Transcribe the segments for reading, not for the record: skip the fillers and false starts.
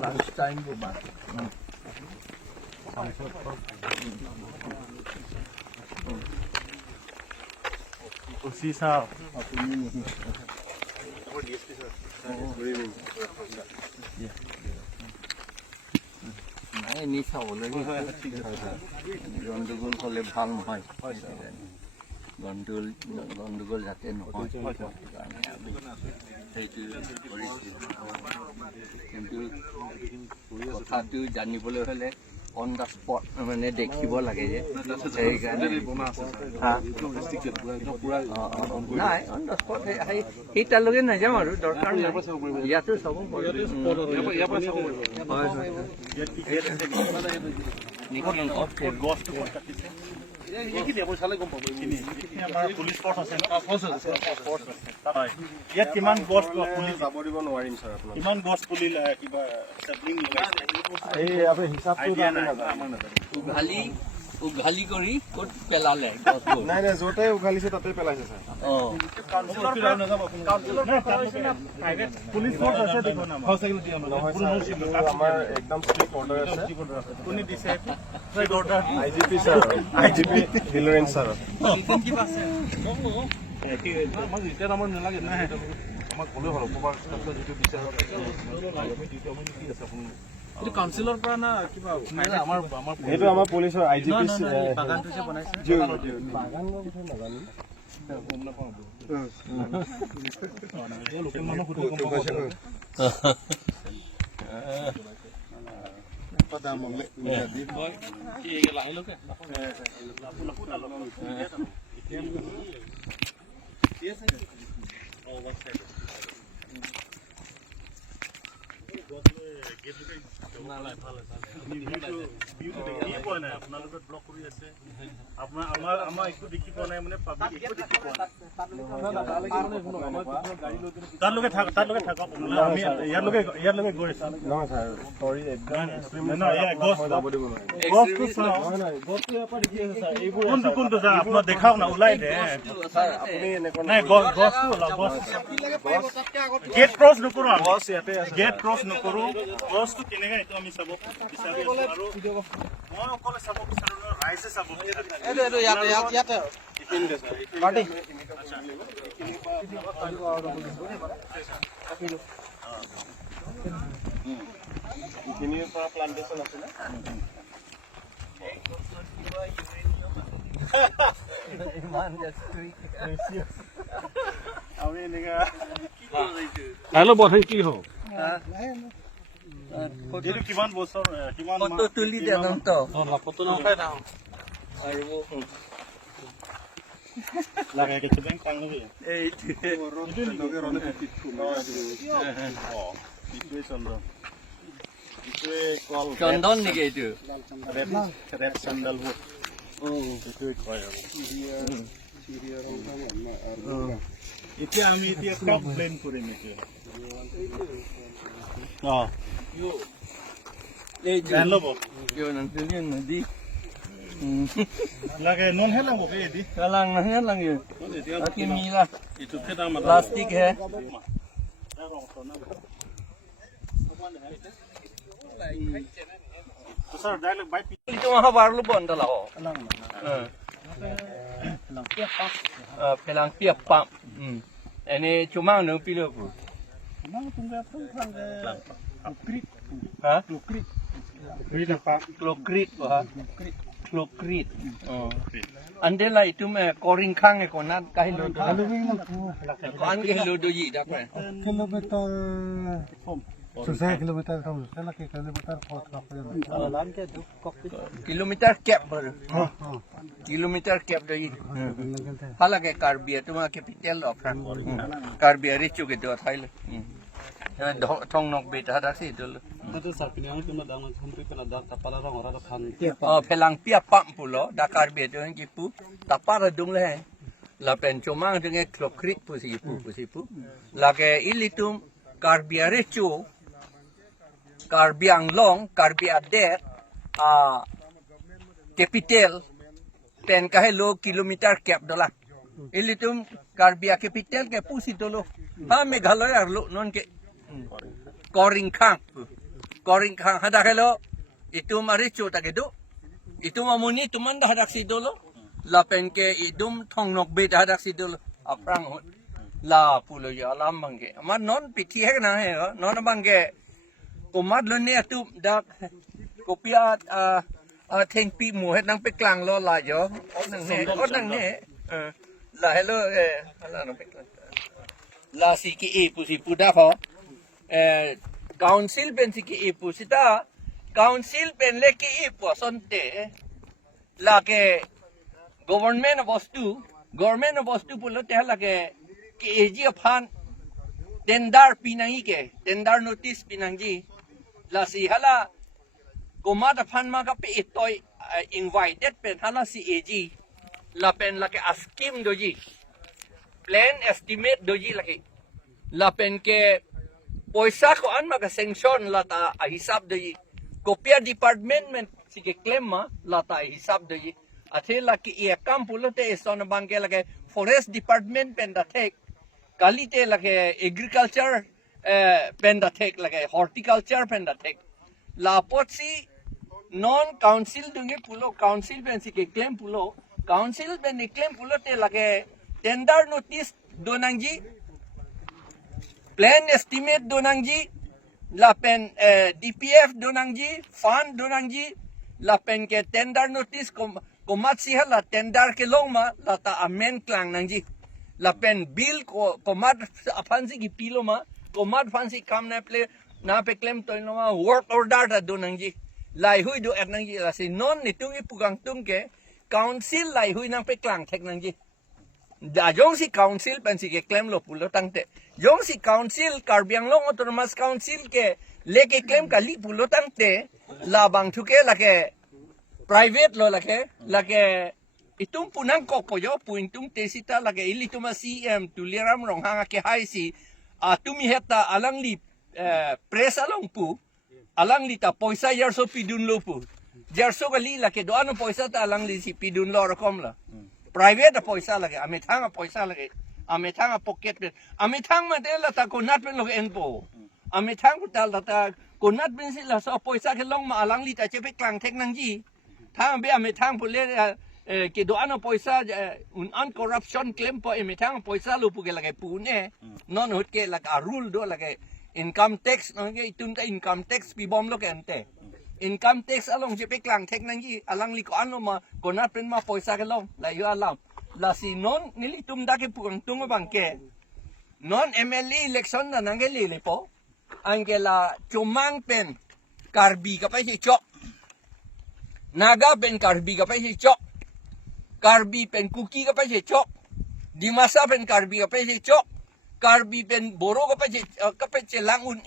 Lunch time po ba? उसी साहब नहीं चावल गंडगोल हले ভাল নহয় গন্ডগোল যাতে নহয় কিন্তু কথাটো জানিবলৈ হলে অন দা স্পট মানে দেখিব লাগে যে নাই অন দা স্পট সেইটালৈকে নাযাওঁ আৰু দৰকাৰ ইয়াতো চাব পুলিচ ফৰ্চ আছে ইয়াত কিমান গছ পুলি যাব দিব নোৱাৰিম ছাৰ আপোনাক কিমান গছ পুলি কিবা এই আপুনি হিচাপটো উঘালি কৰি ক'ত পেলালে নাই নাই য'তে উঘালিছে তাতে পেলাইছে ছাৰ পুলিচ ফৰ্চ আছে দেখোন আমাৰ একদম ষ্ট্ৰিক্ট অৰ্ডাৰ আছে কোনে দিছে IGP ছাৰ IGP হিলৰেন ছাৰ আমাৰ নালাগে নাই আমাক ক'লেও হ'ল যিটো বিচাৰ কাউন্সিলৰ পৰা না কিবা আমাৰ সেইটো আমাৰ পুলিচৰ IGP বাগানটো যে বনাইছে বাগানৰ কথা নাজানো লোকেল মানুহ সুধি আপোনালোকে ব্লক কৰি আছে আপোনাৰ আমাৰ একো দেখি পোৱা নাই মানে পাব্লিক একো দেখি পোৱা নাই তালৈকে থাকক আমি ইয়ালৈকে গৈ আছো নহয় ছাৰ চৰি একদম কোনটো আপোনাৰ দেখাওক না ওলাই দে নাই গছটো গেট ক্ৰছ নকৰো গেট ক্ৰছ নকৰো গছটো কেনেকৈ এইটো আমি চাব বিচাৰি আৰু মই অকলে চাব বিচাৰো ৰাইজে চাব এইখিনিৰ পৰা প্লান্টেশ্যন আছে না আমি এনেকা কি হ'ব এইটো কিমান বছৰ কিমান ফটো তুলি দে ফটো নকৰাই না লাগে কিছু বেংক পাংলি চন্দন নেকি এইটো ৰেপ চেণ্ডেলবোৰ এইটোৱে কয় আৰু এতিয়া আমি ক্ৰপ প্লেন কৰিম এতিয়া ল'ব নদী লাগে ননহে লাগব এদি lang yun. Kimila. Itu kita amat Plastik है. Sir, dialog by Itu mah baru bon dalah ho. Pelang piap pam. Ini cuma nang pilih aku. Mang tunggu apa Klokrit. Ha? Klokrit apa? Klokrit ha. Klokrit. Oh. Andela itu mah koring kang ko na kahilo. Kan kahilo do yi dak eh. kilometer susah kilometer kamu sana ke kilometer Kilometer cap baru. Kilometer cap do yi. Halage Karbia tu mah capital of Karbia richu ke do thaile. Thong nok beta dak si dulu. Itu sarpini ang tuna dang sampai kena dak tapala rong ora kan. Oh, pelang pia pam pulo, Dakar beto yang kipu, tapar dung le. La pen cuma dengan klokrit pusipu. La ke ilitum karbia recu, karbiang long, karbia det, capital, 10 kilometer cap dola ilitum Karbia capital ke pusitolo ha Meghalaya lo non ke Koring Khang hada kelo itu maricho tagedo itu mamuni tumanda hadak sidolo lapen ke idum thongnok be hadak sidolo aprang la pulo ya alam bangke amar non piti hai na hai non bangke komat lo ne tu dak kopiat theng pi mu het nang pe klang lo la yo nang ne la hello la no pe klang la si ki e pusi puda ho council ben si ki e pusita council ben le ki e posonte la ke government bostu pulo te la ke eji phan tender pinangi ke tender notice pinangi la si hala komat phan ma ka pe toy invited pen hala si eji la pen la ke askim doji plan estimate doji la ke la pen ke poisa ko an ma ka sanction la ta hisab doji kopia department si ke claim ma la ta hisab doji athe la ke e kam pulo te son bang ke la ke forest department pen da thek kali te la ke agriculture pen da thek la ke horticulture pen da thek la potsi non council dunge pulo council pen si ke claim pulo council pen ni claim pulo te la ke tender notice donangji plan estimate donangji la pen DPF donangji fund donangji la pen ke tender notice komat si hala tender ke long ma la ta amen klang nangji la pen bill komat fansi ki pilo ma komat fansi kam na pe claim to no ma work order ta donangji lai hui do ek nangji la si non ni tungi pugang tung ke council lai hui nang pe klang thek nangji da jong si council pen si ke claim lo pulo tangte jong si council Karbiang Long Autonomous Council ke leke claim kali pulo tangte la bang thuke la ke private lo la ke itung punang kok po yo puintung tesita la ke ilituma CM tuliram rong hanga ke hai si tumi heta alang li press along pu alang li ta poisa yarso pidun lo pu yarso kali la ke do ano poisa ta alang li si pidun lo rakom la private poisa lage ame thanga poisa lage ame thanga pocket pe ame thang ma de la ta konat pen lo en po ame thang ku tal ta konat pen si la so poisa ke long ma alang li ta che pe klang thek nang ji thang be ame thang pu le ke do ano poisa un an corruption claim po ame thang poisa lu pu ke lage pu ne non hot ke la ka rule do lage income tax no ke itun ta income tax pi bom lo ke ante income tax along je pe klang thek nang ji alang li ko ano ma konat pen ma poisa ke long la yo alam la si non nili tum da ke pung tung bang ke non MLA election na nang ke le po angela chumang pen Karbi ka pa si chok naga pen Karbi ka pa si chok Karbi pen kuki ka pa si chok dimasa pen Karbi ka pa si chok Karbi pen boro ka pa si langun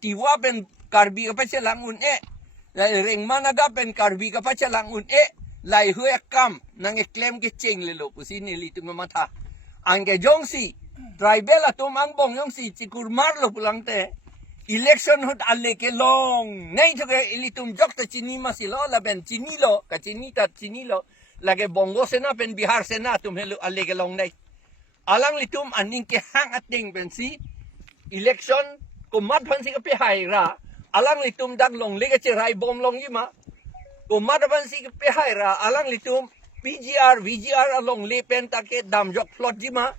tiwa pen Karbi ka pa si langun ring managa pen Karbi ka pa si langun lai hue kam nang claim ke cheng le lo pusi ni li tung mata angge jong si tribal atum ang bong yong si chikur mar lo pulang te election hut alle ke long nei to ke ilitum jok ta chini ma si lo la ben chini lo ka chini lo la ke bongo sena pen Bihar sena tum helu alle ke long nei alang litum aning ke hang ating ben si election ko mat phan si ka pe hai ra alang litum dak long le ke chirai bom long yima Kumadaban si pehaira alang litum VGR along lepen take damjok plot jima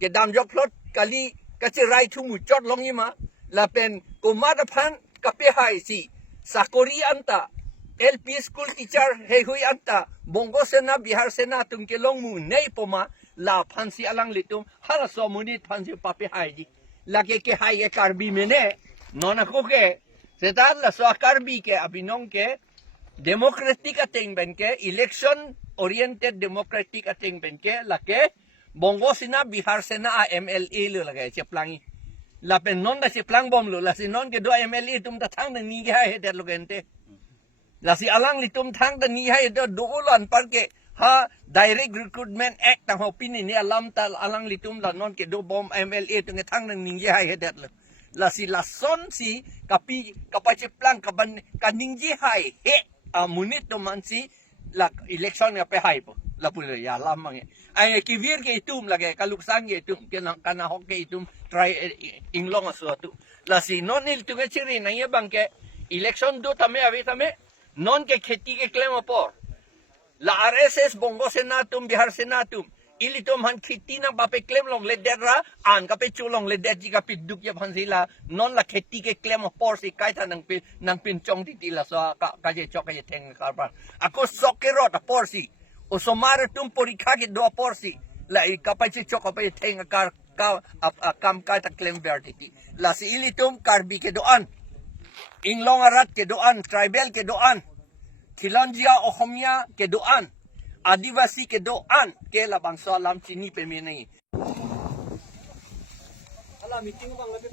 ke damjok plot kali kacirai tumu chot long jima lapen kumadaban kapehai si sakori anta LP school teacher hui anta bongo sena Bihar sena tungke long mu nei poma la phansi alang litum hala so munit phansi papehai ji lake ke hai ke Karbi mene nona ko ke setat la so Karbi ke abinong ke democratic ating benke election oriented democratic ating benke lake bongo sina Bihar sena MLA lo lage cheplangi la pen non da cheplang bom lo la sinon ke do MLA tum ta thang ni ga he der lo gente la si alang li tum thang da ni ha do dolan par ke ha direct recruitment act ta hopin ni alam ta alang li tum la non ke do bom MLA tum thang ni ga he der la si la son si kapi kapacheplang kaban kaningji hai he munit to man si la election nga pe hype la pula ya lamang ay kivir ke itum lagi kaluksang ke itum kana hok ke itum try inglong aso tu la si non il tu ke chiri na ye bang ke election do tame ave tame non ke kheti ke claim por la RSS bongo senatum bihar senatum ilitum han kheti na bape claim long le derra an ka pe chulong le der ji ka piduk ye phan sila non la kheti ke claim por si kai tha nang pin chong ti la so ka je chok ye theng ka par ako sokero ta por si o somare tum porikha ke do por si la I ka pa che chok pa ye theng ka kam ka ta claim verti la si ilitum karbi ke doan inglong arat ke doan tribal ke doan Khilanjia Ohomia ke doan आदिवासी के दो आन के ला bangsa lam chini pe me nahi ala meeting bang lagi